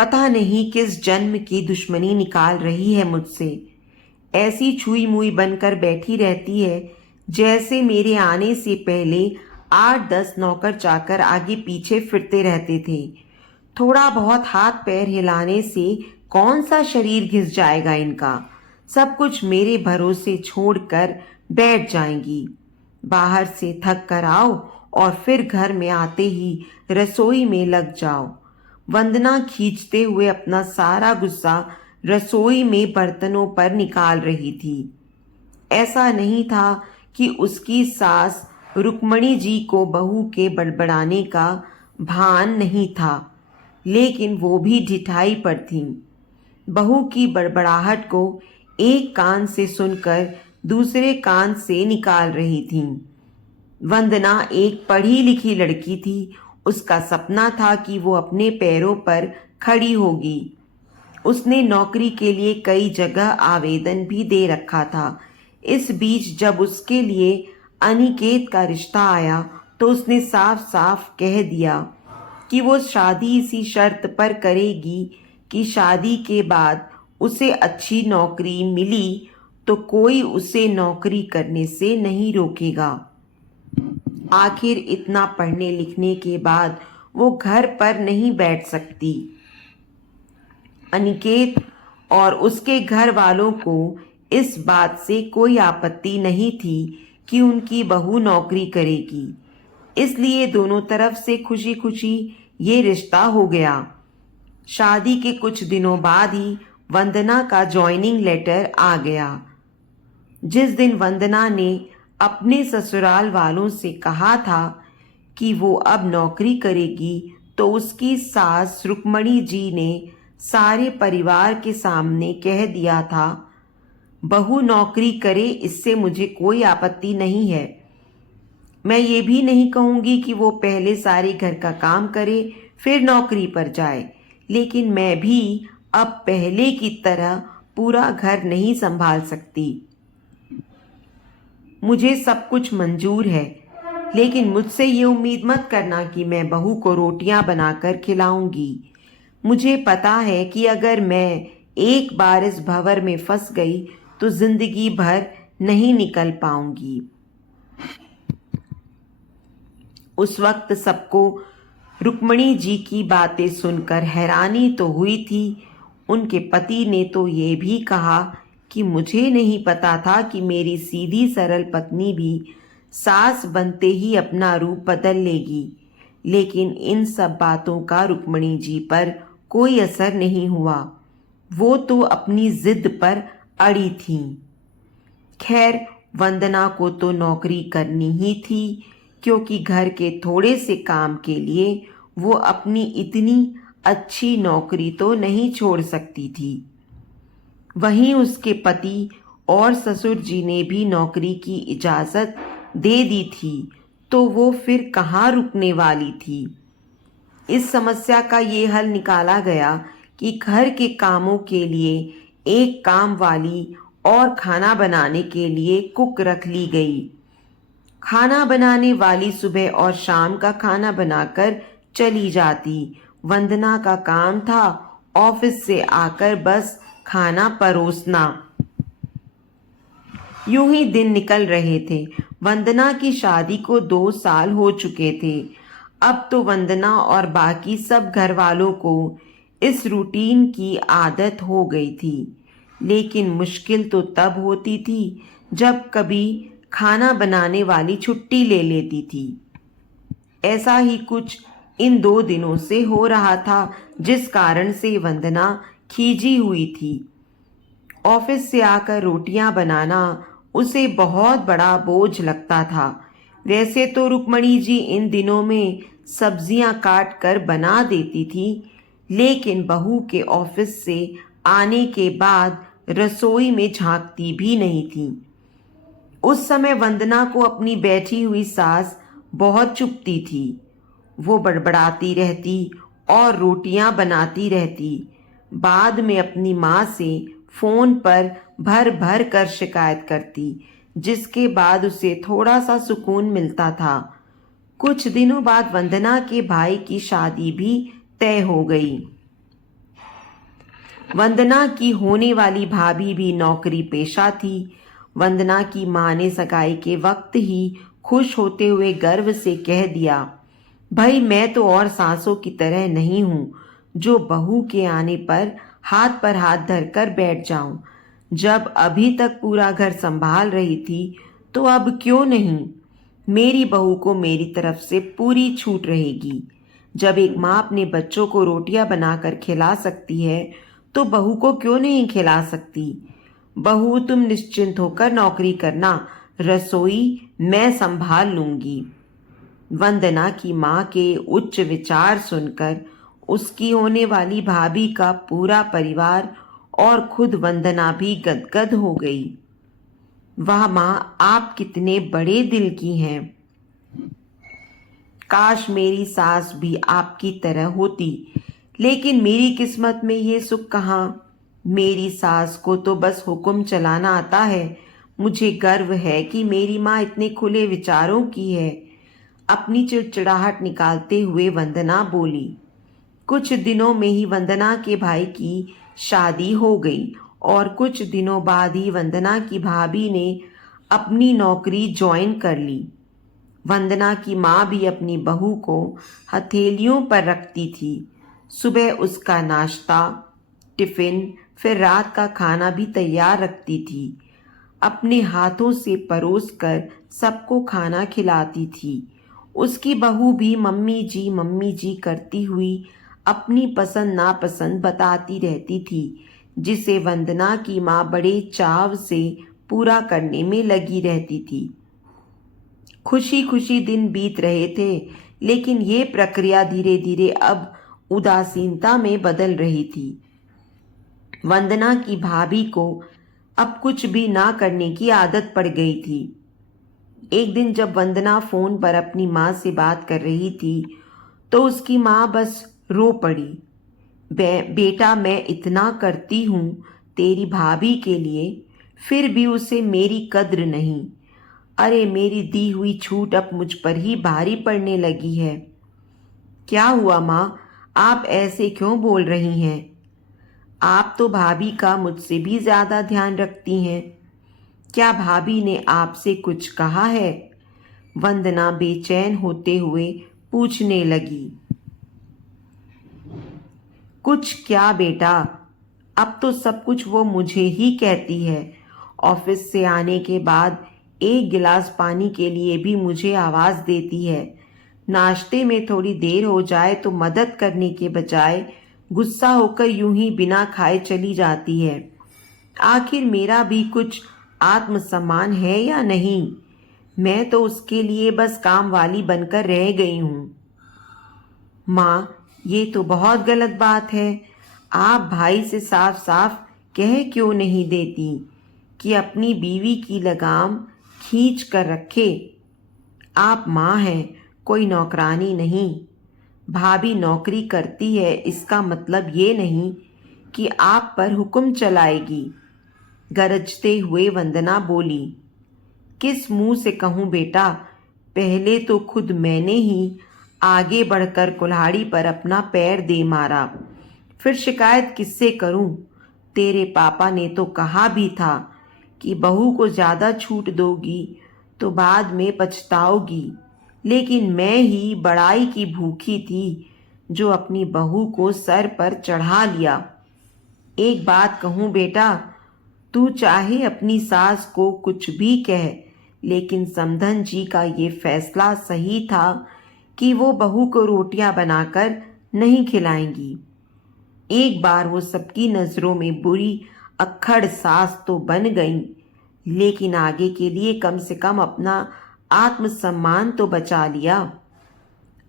पता नहीं किस जन्म की दुश्मनी निकाल रही है मुझसे। ऐसी छुई मुई बनकर बैठी रहती है जैसे मेरे आने से पहले 8-10 नौकर चाकर आगे पीछे फिरते रहते थे। थोड़ा बहुत हाथ पैर हिलाने से कौन सा शरीर घिस जाएगा इनका। सब कुछ मेरे भरोसे छोड़कर बैठ जाएंगी। बाहर से थक कर आओ और फिर घर में आते ही रसोई में लग जाओ। वंदना खींचते हुए अपना सारा गुस्सा रसोई में बर्तनों पर निकाल रही थी। ऐसा नहीं था कि उसकी सास रुक्मणी जी को बहू के बड़बड़ाने का भान नहीं था, लेकिन वो भी ढिठाई पर थीं। बहू की बड़बड़ाहट को एक कान से सुनकर दूसरे कान से निकाल रही थीं। वंदना एक पढ़ी लिखी लड़की थी। उसका सपना था कि वो अपने पैरों पर खड़ी होगी। उसने नौकरी के लिए कई जगह आवेदन भी दे रखा था। इस बीच जब उसके लिए अनिकेत का रिश्ता आया तो उसने साफ साफ कह दिया कि वो शादी इसी शर्त पर करेगी कि शादी के बाद उसे अच्छी नौकरी मिली तो कोई उसे नौकरी करने से नहीं रोकेगा। आखिर इतना पढ़ने लिखने के बाद वो घर पर नहीं बैठ सकती। अनिकेत और उसके घर वालों को इस बात से कोई आपत्ति नहीं थी कि उनकी बहू नौकरी करेगी, इसलिए दोनों तरफ से खुशी खुशी ये रिश्ता हो गया। शादी के कुछ दिनों बाद ही वंदना का जॉइनिंग लेटर आ गया। जिस दिन वंदना ने अपने ससुराल वालों से कहा था कि वो अब नौकरी करेगी तो उसकी सास रुक्मणी जी ने सारे परिवार के सामने कह दिया था, बहू नौकरी करे इससे मुझे कोई आपत्ति नहीं है। मैं ये भी नहीं कहूँगी कि वो पहले सारे घर का काम करे फिर नौकरी पर जाए, लेकिन मैं भी अब पहले की तरह पूरा घर नहीं संभाल सकती। मुझे सब कुछ मंजूर है, लेकिन मुझसे ये उम्मीद मत करना कि मैं बहू को रोटियां बनाकर खिलाऊंगी। मुझे पता है कि अगर मैं एक बार इस भंवर में फंस गई तो जिंदगी भर नहीं निकल पाऊंगी। उस वक्त सबको रुक्मणी जी की बातें सुनकर हैरानी तो हुई थी। उनके पति ने तो ये भी कहा कि मुझे नहीं पता था कि मेरी सीधी सरल पत्नी भी सास बनते ही अपना रूप बदल लेगी। लेकिन इन सब बातों का रुक्मणी जी पर कोई असर नहीं हुआ। वो तो अपनी जिद पर अड़ी थीं। खैर, वंदना को तो नौकरी करनी ही थी, क्योंकि घर के थोड़े से काम के लिए वो अपनी इतनी अच्छी नौकरी तो नहीं छोड़ सकती थी। वहीं उसके पति और ससुर जी ने भी नौकरी की इजाज़त दे दी थी, तो वो फिर कहाँ रुकने वाली थी। इस समस्या का ये हल निकाला गया कि घर के कामों के लिए एक काम वाली और खाना बनाने के लिए कुक रख ली गई। खाना बनाने वाली सुबह और शाम का खाना बनाकर चली जाती। वंदना का काम था ऑफिस से आकर बस खाना परोसना। यूं ही दिन निकल रहे थे। वंदना की शादी को 2 साल हो चुके थे। अब तो वंदना और बाकी सब घर वालों को इस रूटीन की आदत हो गई थी, लेकिन मुश्किल तो तब होती थी जब कभी खाना बनाने वाली छुट्टी ले लेती थी। ऐसा ही कुछ इन 2 दिनों से हो रहा था, जिस कारण से वंदना खींची हुई थी। ऑफिस से आकर रोटियां बनाना उसे बहुत बड़ा बोझ लगता था। वैसे तो रुक्मणी जी इन दिनों में सब्जियां काट कर बना देती थी, लेकिन बहू के ऑफिस से आने के बाद रसोई में झांकती भी नहीं थी। उस समय वंदना को अपनी बैठी हुई सास बहुत चुभती थी। वो बड़बड़ाती रहती और रोटियां बनाती रहती। बाद में अपनी माँ से फोन पर भर भर कर शिकायत करती, जिसके बाद उसे थोड़ा सा सुकून मिलता था। कुछ दिनों बाद वंदना के भाई की शादी भी तय हो गई। वंदना की होने वाली भाभी भी नौकरी पेशा थी। वंदना की माँ ने सगाई के वक्त ही खुश होते हुए गर्व से कह दिया, भाई मैं तो और सासों की तरह नहीं हूँ जो बहू के आने पर हाथ धरकर बैठ जाऊं। जब अभी तक पूरा घर संभाल रही थी तो अब क्यों नहीं। मेरी बहू को मेरी तरफ से पूरी छूट रहेगी। जब एक माँ अपने बच्चों को रोटियां बनाकर खिला सकती है तो बहू को क्यों नहीं खिला सकती। बहू तुम निश्चिंत होकर नौकरी करना, रसोई मैं संभाल लूंगी। वंदना की माँ के उच्च विचार सुनकर उसकी होने वाली भाभी का पूरा परिवार और खुद वंदना भी गदगद हो गई। वाह माँ, आप कितने बड़े दिल की हैं। काश मेरी सास भी आपकी तरह होती, लेकिन मेरी किस्मत में ये सुख कहाँ। मेरी सास को तो बस हुक्म चलाना आता है। मुझे गर्व है कि मेरी माँ इतने खुले विचारों की है। अपनी चिड़चिड़ाहट निकालते हुए वंदना बोली। कुछ दिनों में ही वंदना के भाई की शादी हो गई और कुछ दिनों बाद ही वंदना की भाभी ने अपनी नौकरी ज्वाइन कर ली। वंदना की माँ भी अपनी बहू को हथेलियों पर रखती थी। सुबह उसका नाश्ता, टिफिन, फिर रात का खाना भी तैयार रखती थी। अपने हाथों से परोस कर सबको खाना खिलाती थी। उसकी बहू भी मम्मी जी करती हुई अपनी पसंद नापसंद बताती रहती थी, जिसे वंदना की माँ बड़े चाव से पूरा करने में लगी रहती थी। खुशी खुशी दिन बीत रहे थे, लेकिन ये प्रक्रिया धीरे धीरे अब उदासीनता में बदल रही थी। वंदना की भाभी को अब कुछ भी ना करने की आदत पड़ गई थी। एक दिन जब वंदना फोन पर अपनी माँ से बात कर रही थी तो उसकी माँ बस रो पड़ी। बेटा, मैं इतना करती हूँ तेरी भाभी के लिए, फिर भी उसे मेरी कद्र नहीं। अरे मेरी दी हुई छूट अब मुझ पर ही भारी पड़ने लगी है। क्या हुआ माँ, आप ऐसे क्यों बोल रही हैं? आप तो भाभी का मुझसे भी ज्यादा ध्यान रखती हैं। क्या भाभी ने आपसे कुछ कहा है? वंदना बेचैन होते हुए पूछने लगी। कुछ क्या बेटा, अब तो सब कुछ वो मुझे ही कहती है। ऑफिस से आने के बाद एक गिलास पानी के लिए भी मुझे आवाज देती है। नाश्ते में थोड़ी देर हो जाए तो मदद करने के बजाय गुस्सा होकर यूं ही बिना खाए चली जाती है। आखिर मेरा भी कुछ आत्मसम्मान है या नहीं? मैं तो उसके लिए बस काम वाली बनकर रह गई हूँ। माँ, ये तो बहुत गलत बात है। आप भाई से साफ साफ कह क्यों नहीं देती कि अपनी बीवी की लगाम खींच कर रखे? आप माँ हैं, कोई नौकरानी नहीं। भाभी नौकरी करती है इसका मतलब ये नहीं कि आप पर हुक्म चलाएगी। गरजते हुए वंदना बोली। किस मुंह से कहूँ बेटा, पहले तो खुद मैंने ही आगे बढ़कर कुल्हाड़ी पर अपना पैर दे मारा, फिर शिकायत किससे करूं? तेरे पापा ने तो कहा भी था कि बहू को ज्यादा छूट दोगी तो बाद में पछताओगी, लेकिन मैं ही बड़ाई की भूखी थी जो अपनी बहू को सर पर चढ़ा लिया। एक बात कहूं बेटा, तू चाहे अपनी सास को कुछ भी कह, लेकिन समधन जी का ये फैसला सही था कि वो बहू को रोटियां बनाकर नहीं खिलाएंगी। एक बार वो सबकी नजरों में बुरी अक्खड़ सास तो बन गई, लेकिन आगे के लिए कम से कम अपना आत्मसम्मान तो बचा लिया।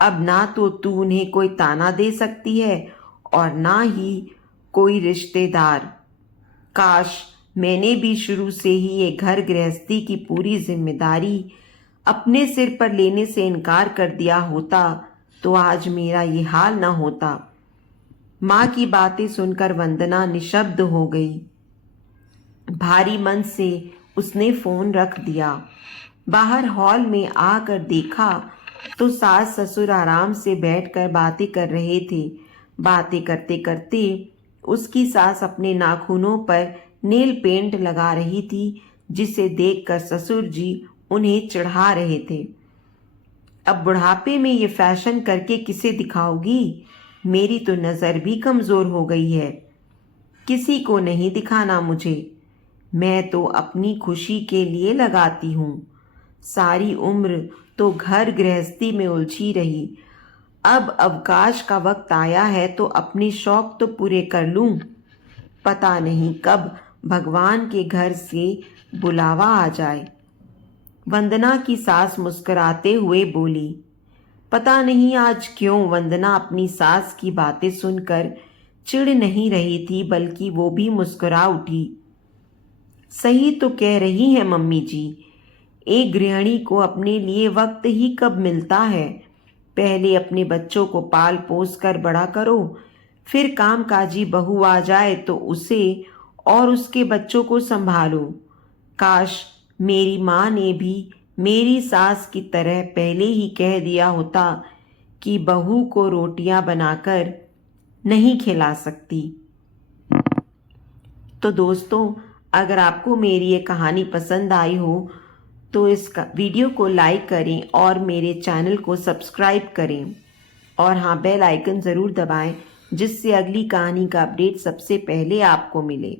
अब ना तो तू उन्हें कोई ताना दे सकती है और ना ही कोई रिश्तेदार। काश मैंने भी शुरू से ही ये घर गृहस्थी की पूरी जिम्मेदारी अपने सिर पर लेने से इनकार कर दिया होता तो आज मेरा ये हाल ना होता। माँ की बातें सुनकर वंदना निशब्द हो गई। भारी मन से उसने फोन रख दिया। बाहर हॉल में आकर देखा तो सास ससुर आराम से बैठकर बातें कर रहे थे। बातें करते करते उसकी सास अपने नाखूनों पर नेल पेंट लगा रही थी, जिसे देखकर ससुर जी उन्हें चिढ़ा रहे थे। अब बुढ़ापे में ये फैशन करके किसे दिखाओगी? मेरी तो नज़र भी कमज़ोर हो गई है। किसी को नहीं दिखाना मुझे। मैं तो अपनी खुशी के लिए लगाती हूँ। सारी उम्र तो घर गृहस्थी में उलझी रही। अब अवकाश का वक्त आया है तो अपने शौक तो पूरे कर लूँ। पता नहीं कब भगवान के घर से बुलावा आ जाए। वंदना की सास मुस्कुराते हुए बोली। पता नहीं आज क्यों वंदना अपनी सास की बातें सुनकर चिढ़ नहीं रही थी, बल्कि वो भी मुस्कुरा उठी। सही तो कह रही हैं मम्मी जी। एक गृहिणी को अपने लिए वक्त ही कब मिलता है। पहले अपने बच्चों को पाल पोस कर बड़ा करो, फिर कामकाजी बहू आ जाए तो उसे और उसके बच्चों को संभालो। काश मेरी माँ ने भी मेरी सास की तरह पहले ही कह दिया होता कि बहू को रोटियां बनाकर नहीं खिला सकती। तो दोस्तों, अगर आपको मेरी ये कहानी पसंद आई हो तो इस वीडियो को लाइक करें और मेरे चैनल को सब्सक्राइब करें। और हाँ, बेल आइकन ज़रूर दबाएं, जिससे अगली कहानी का अपडेट सबसे पहले आपको मिले।